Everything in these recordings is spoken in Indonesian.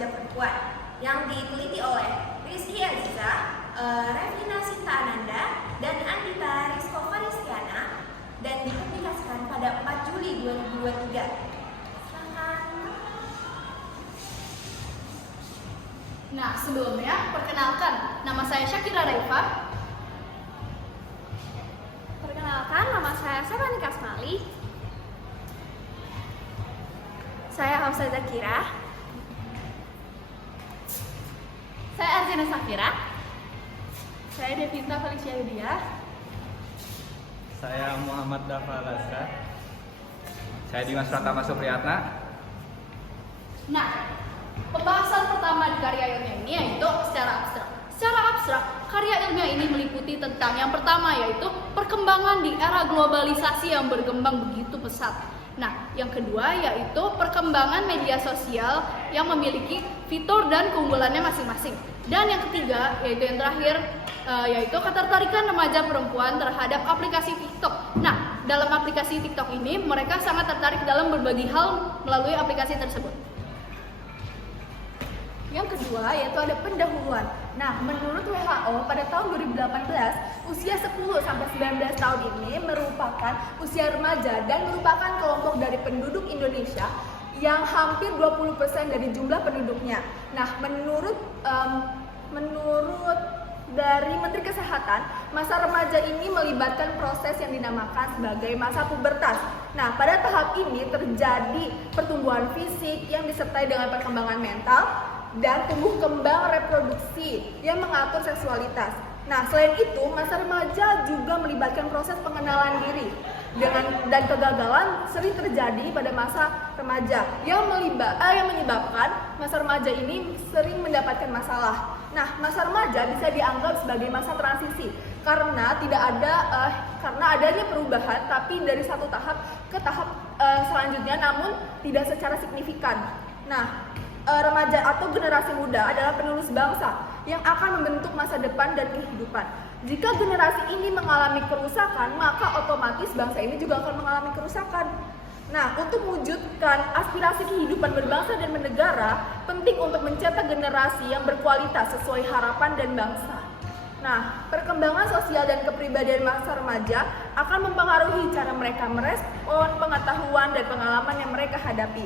remaja perempuan yang diteliti oleh Rizky Aziza, Revina Sinta Ananda, dan Andita Rizkova-Rizkiana dan dipublikasikan pada 4 Juli 2023. Nah, sebelumnya, perkenalkan, nama saya Syakira Raifa. Perkenalkan, nama saya Sabani Kasmali. Saya Hafsa Zakira. Saya Arzina Safira. Saya Devita Felicia Yudia. Saya Muhammad Dafa Lazra. Saya Dimas Pratama Supriyatna. Nah, pembahasan pertama di karya ilmiah ini yaitu secara abstrak. Secara abstrak, karya ilmiah ini meliputi tentang yang pertama yaitu perkembangan di era globalisasi yang berkembang begitu pesat. Nah, yang kedua yaitu perkembangan media sosial yang memiliki fitur dan keunggulannya masing-masing. Dan yang ketiga yaitu yang terakhir yaitu ketertarikan remaja perempuan terhadap aplikasi TikTok. Nah, dalam aplikasi TikTok ini mereka sangat tertarik dalam berbagai hal melalui aplikasi tersebut. Yang kedua yaitu ada pendahuluan. Nah, menurut WHO pada tahun 2018, usia 10-19 tahun ini merupakan usia remaja dan merupakan kelompok dari penduduk Indonesia yang hampir 20% dari jumlah penduduknya. Nah, menurut dari Menteri Kesehatan, masa remaja ini melibatkan proses yang dinamakan sebagai masa pubertas. Nah, pada tahap ini terjadi pertumbuhan fisik yang disertai dengan perkembangan mental dan tumbuh kembang reproduksi yang mengatur seksualitas. Nah, selain itu, masa remaja juga melibatkan proses pengenalan diri dan kegagalan sering terjadi pada masa remaja yang menyebabkan masa remaja ini sering mendapatkan masalah. Nah, masa remaja bisa dianggap sebagai masa transisi karena adanya perubahan tapi dari satu tahap ke tahap selanjutnya namun tidak secara signifikan. Nah, remaja atau generasi muda adalah penerus bangsa yang akan membentuk masa depan dan kehidupan. Jika generasi ini mengalami kerusakan, maka otomatis bangsa ini juga akan mengalami kerusakan. Nah, untuk mewujudkan aspirasi kehidupan berbangsa dan bernegara, penting untuk mencetak generasi yang berkualitas sesuai harapan dan bangsa. Nah, perkembangan sosial dan kepribadian masa remaja akan mempengaruhi cara mereka merespon pengetahuan dan pengalaman yang mereka hadapi.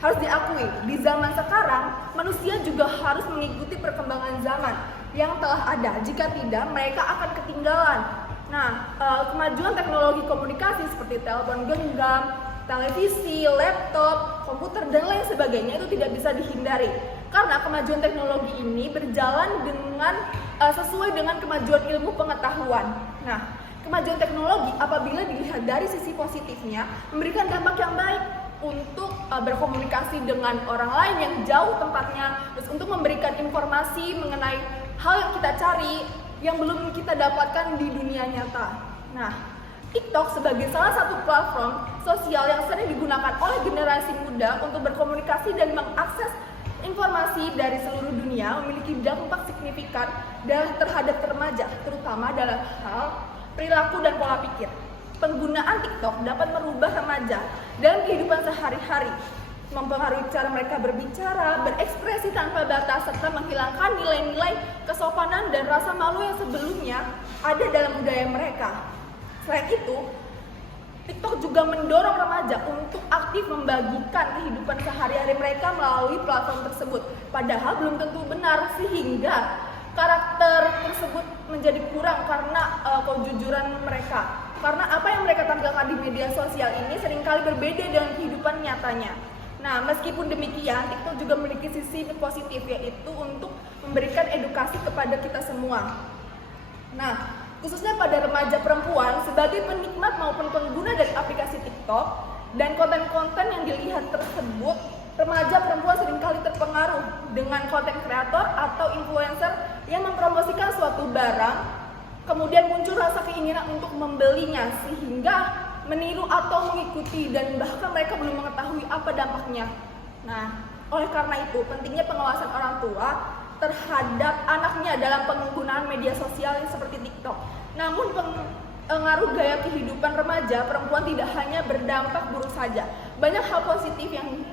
Harus diakui, di zaman sekarang, manusia juga harus mengikuti perkembangan zaman yang telah ada. Jika tidak, mereka akan ketinggalan. Nah, kemajuan teknologi komunikasi seperti telepon genggam, televisi, laptop, komputer, dan lain sebagainya itu tidak bisa dihindari. Karena kemajuan teknologi ini berjalan sesuai dengan kemajuan ilmu pengetahuan. Nah, kemajuan teknologi apabila dilihat dari sisi positifnya, memberikan dampak yang baik untuk berkomunikasi dengan orang lain yang jauh tempatnya, terus untuk memberikan informasi mengenai hal yang kita cari yang belum kita dapatkan di dunia nyata. Nah, TikTok sebagai salah satu platform sosial yang sering digunakan oleh generasi muda untuk berkomunikasi dan mengakses informasi dari seluruh dunia memiliki dampak signifikan terhadap remaja, terutama dalam hal perilaku dan pola pikir. Penggunaan TikTok dapat merubah remaja dalam kehidupan sehari-hari, mempengaruhi cara mereka berbicara, berekspresi tanpa batas, serta menghilangkan nilai-nilai kesopanan dan rasa malu yang sebelumnya ada dalam budaya mereka. Selain itu, TikTok juga mendorong remaja untuk aktif membagikan kehidupan sehari-hari mereka melalui platform tersebut. Padahal belum tentu benar, sehingga karakter tersebut menjadi kurang karena kejujuran mereka. Karena apa yang mereka tampilkan di media sosial ini seringkali berbeda dengan kehidupan nyatanya. Nah, meskipun demikian, TikTok juga memiliki sisi positif, yaitu untuk memberikan edukasi kepada kita semua. Nah, khususnya pada remaja perempuan, sebagai penikmat maupun pengguna dari aplikasi TikTok dan konten-konten yang dilihat tersebut, remaja perempuan seringkali terpengaruh dengan konten kreator atau influencer yang mempromosikan suatu barang. Kemudian muncul rasa keinginan untuk membelinya sehingga meniru atau mengikuti dan bahkan mereka belum mengetahui apa dampaknya. Nah, oleh karena itu pentingnya pengawasan orang tua terhadap anaknya dalam penggunaan media sosial seperti TikTok. Namun pengaruh gaya kehidupan remaja perempuan tidak hanya berdampak buruk saja. Banyak hal positif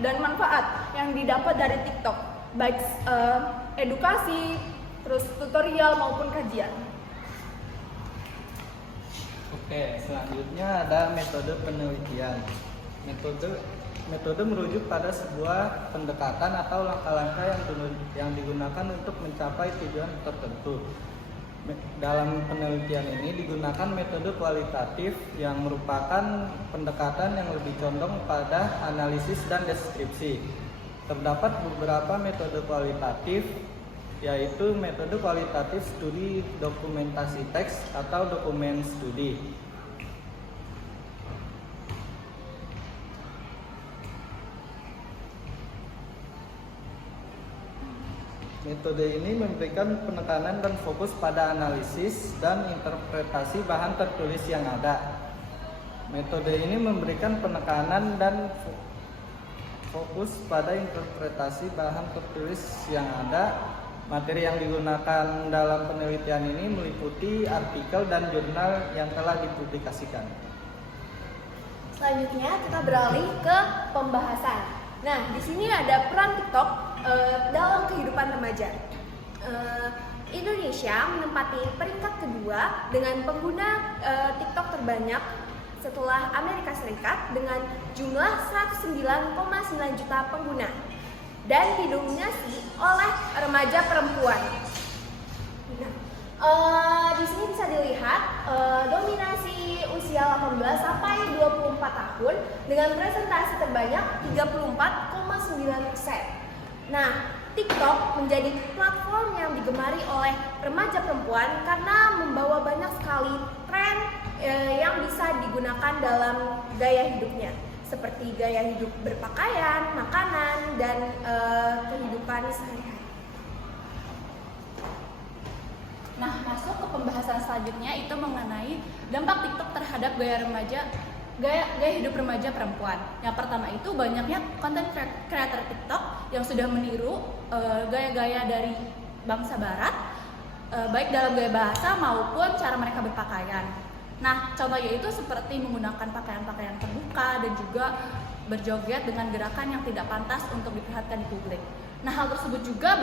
dan manfaat yang didapat dari TikTok. baik edukasi, terus tutorial maupun kajian. Oke, selanjutnya ada metode penelitian. Metode merujuk pada sebuah pendekatan atau langkah-langkah yang digunakan untuk mencapai tujuan tertentu. Dalam penelitian ini digunakan metode kualitatif yang merupakan pendekatan yang lebih condong pada analisis dan deskripsi. Terdapat beberapa metode kualitatif, yaitu metode kualitatif studi dokumentasi teks atau dokumen studi. Metode ini memberikan penekanan dan fokus pada analisis dan interpretasi bahan tertulis yang ada. Metode ini memberikan penekanan dan fokus pada interpretasi bahan tertulis yang ada. Materi yang digunakan dalam penelitian ini meliputi artikel dan jurnal yang telah dipublikasikan. Selanjutnya kita beralih ke pembahasan. Nah, di sini ada peran TikTok dalam kehidupan remaja. Indonesia menempati peringkat kedua dengan pengguna TikTok terbanyak setelah Amerika Serikat dengan jumlah 109,9 juta pengguna dan didominasi oleh remaja perempuan. Nah, di sini bisa dilihat dominasi usia 18 sampai 24 tahun dengan presentasi terbanyak 34,9%. Nah, TikTok menjadi platform yang digemari oleh remaja perempuan karena membawa banyak sekali tren yang bisa digunakan dalam gaya hidupnya, seperti gaya hidup berpakaian, makanan, dan kehidupan sehari-hari. Nah, masuk ke pembahasan selanjutnya itu mengenai dampak TikTok terhadap gaya hidup remaja perempuan. Yang pertama itu banyaknya konten creator TikTok yang sudah meniru gaya-gaya dari bangsa barat, baik dalam gaya bahasa maupun cara mereka berpakaian. Nah, contohnya itu seperti menggunakan pakaian-pakaian terbuka dan juga berjoget dengan gerakan yang tidak pantas untuk diperhatikan di publik. Nah, hal tersebut juga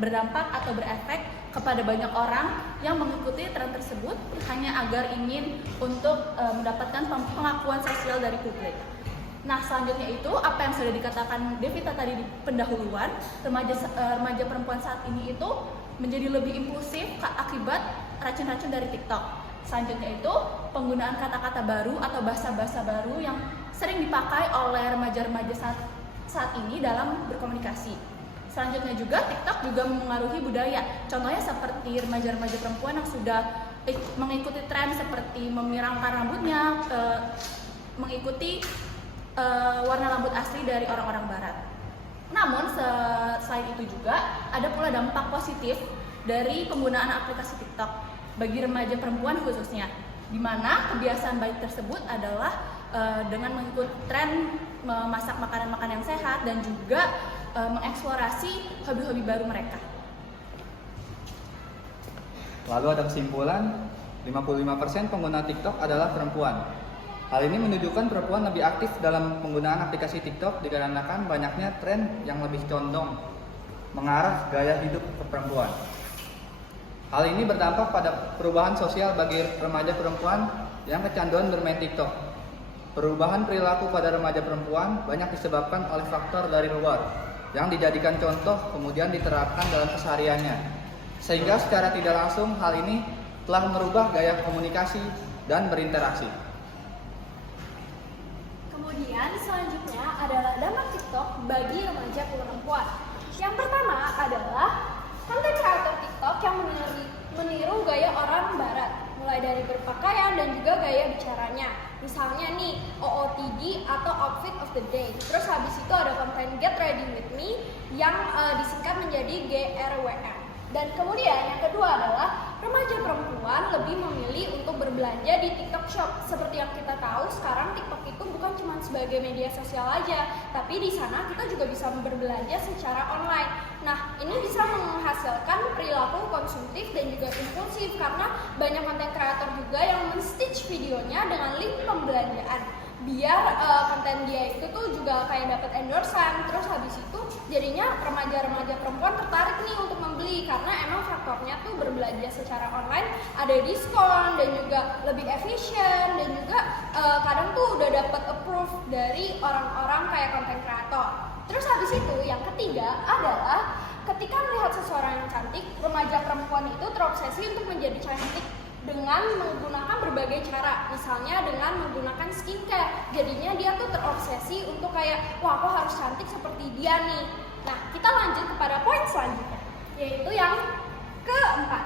berdampak atau berefek kepada banyak orang yang mengikuti tren tersebut hanya agar ingin untuk mendapatkan pengakuan sosial dari publik. Nah, selanjutnya itu apa yang sudah dikatakan Devita tadi di pendahuluan, remaja perempuan saat ini itu menjadi lebih impulsif akibat racun-racun dari TikTok. Selanjutnya itu penggunaan kata-kata baru atau bahasa-bahasa baru yang sering dipakai oleh remaja-remaja saat ini dalam berkomunikasi. Selanjutnya juga TikTok juga memengaruhi budaya. Contohnya seperti remaja-remaja perempuan yang sudah mengikuti tren seperti memirangkan rambutnya, mengikuti warna rambut asli dari orang-orang barat. Namun selain itu juga ada pula dampak positif dari penggunaan aplikasi TikTok bagi remaja perempuan khususnya, di mana kebiasaan baik tersebut adalah dengan mengikuti tren memasak makanan-makanan yang sehat dan juga mengeksplorasi hobi-hobi baru mereka. Lalu ada kesimpulan, 55% pengguna TikTok adalah perempuan. Hal ini menunjukkan perempuan lebih aktif dalam penggunaan aplikasi TikTok dikarenakan banyaknya tren yang lebih condong mengarah gaya hidup ke perempuan. Hal ini berdampak pada perubahan sosial bagi remaja perempuan yang kecanduan bermain TikTok. Perubahan perilaku pada remaja perempuan banyak disebabkan oleh faktor dari luar yang dijadikan contoh kemudian diterapkan dalam kesehariannya. Sehingga secara tidak langsung hal ini telah merubah gaya komunikasi dan berinteraksi. Kemudian selanjutnya adalah dampak TikTok bagi remaja perempuan. Yang pertama adalah konten kreator TikTok yang meniru gaya orang barat, mulai dari berpakaian dan juga gaya bicaranya. Misalnya nih, OOTD atau Outfit of the Day. Terus habis itu ada konten Get Ready With Me yang disingkat menjadi GRWM. Dan kemudian yang kedua adalah remaja perempuan lebih memilih untuk berbelanja di TikTok Shop. Seperti yang kita tahu sekarang TikTok itu bukan cuma sebagai media sosial aja, tapi di sana kita juga bisa berbelanja secara online. Nah, ini bisa menghasilkan perilaku konsumtif dan juga impulsif karena banyak konten kreator juga yang men-stitch videonya dengan link pembelanjaan. biar konten dia itu tuh juga kayak dapat endorsan. Terus habis itu jadinya remaja-remaja perempuan tertarik nih untuk membeli karena emang faktornya tuh berbelanja secara online ada diskon dan juga lebih efisien dan juga kadang tuh udah dapat approve dari orang-orang kayak konten kreator. Terus habis itu yang ketiga adalah ketika melihat seseorang yang cantik, remaja perempuan itu terobsesi untuk menjadi cantik dengan menggunakan berbagai cara, misalnya dengan menggunakan skincare. Jadinya dia tuh terobsesi untuk kayak, wah aku harus cantik seperti dia nih. Nah, kita lanjut kepada poin selanjutnya, yaitu yang keempat.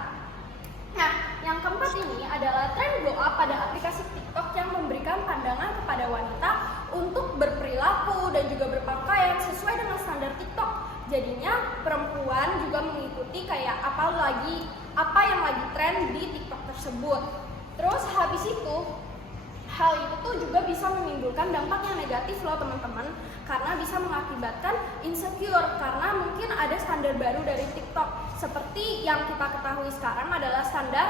Nah, yang keempat ini adalah tren glow up pada aplikasi TikTok yang memberikan pandangan kepada wanita untuk berperilaku dan juga berpakaian sesuai dengan standar TikTok. Jadinya perempuan juga mengikuti kayak apa yang lagi tren di TikTok tersebut. Terus habis itu hal itu tuh juga bisa menimbulkan dampak yang negatif loh teman-teman, karena bisa mengakibatkan insecure karena mungkin ada standar baru dari TikTok seperti yang kita ketahui sekarang adalah standar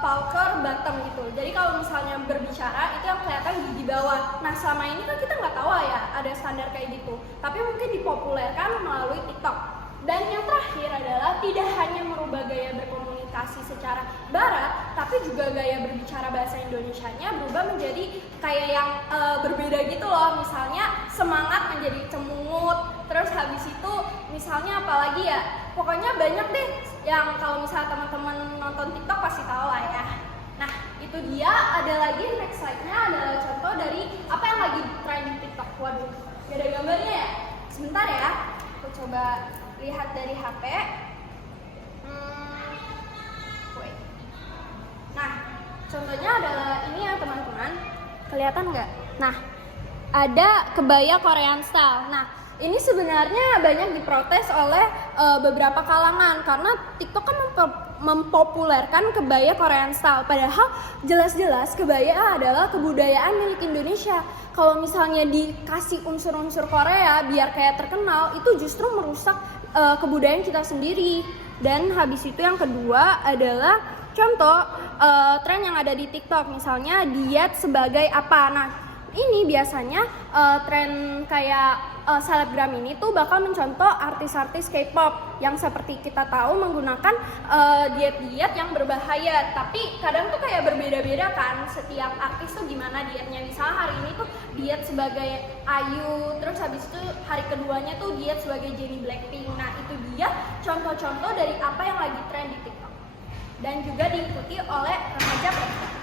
Parker bottom gitu. Jadi kalau misalnya berbicara itu yang kelihatan di bawah. Nah selama ini kan kita nggak tahu ya ada standar kayak gitu, tapi mungkin dipopulerkan melalui TikTok. Dan yang terakhir adalah tidak hanya merubah gaya berkomunikasi secara barat, tapi juga gaya berbicara bahasa Indonesianya berubah menjadi kayak yang berbeda gitu loh. Misalnya semangat menjadi cemungut, terus habis itu misalnya apalagi ya, pokoknya banyak deh yang kalau misalnya teman-teman nonton TikTok pasti tahu lah ya. Nah itu dia, ada lagi next slide-nya adalah contoh dari apa yang lagi tren di TikTok. Waduh, gak ada gambarnya ya? Sebentar ya, aku coba lihat dari HP. Wait. Nah, contohnya adalah ini ya teman-teman. Kelihatan nggak? Nah, ada kebaya Korean style. Nah, ini sebenarnya banyak diprotes oleh beberapa kalangan karena TikTok kan mempopulerkan kebaya Korean style. Padahal jelas-jelas kebaya adalah kebudayaan milik Indonesia. Kalau misalnya dikasih unsur-unsur Korea biar kayak terkenal, itu justru merusak kebudayaan kita sendiri. Dan habis itu yang kedua adalah contoh tren yang ada di TikTok, misalnya diet sebagai apa. Nah ini biasanya tren kayak selebgram ini tuh bakal mencontoh artis-artis K-pop yang seperti kita tahu menggunakan diet-diet yang berbahaya. Tapi kadang tuh kayak berbeda-beda kan setiap artis tuh gimana dietnya. Misalnya hari ini tuh diet sebagai Ayu, terus habis itu hari keduanya tuh diet sebagai Jennie Blackpink. Nah itu dia contoh-contoh dari apa yang lagi tren di TikTok dan juga diikuti oleh remaja perempuan.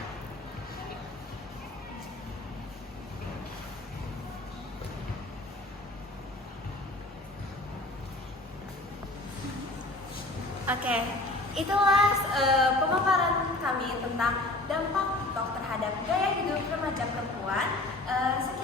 Oke, itulah pemaparan kami tentang dampak TikTok terhadap gaya hidup remaja perempuan. Sekian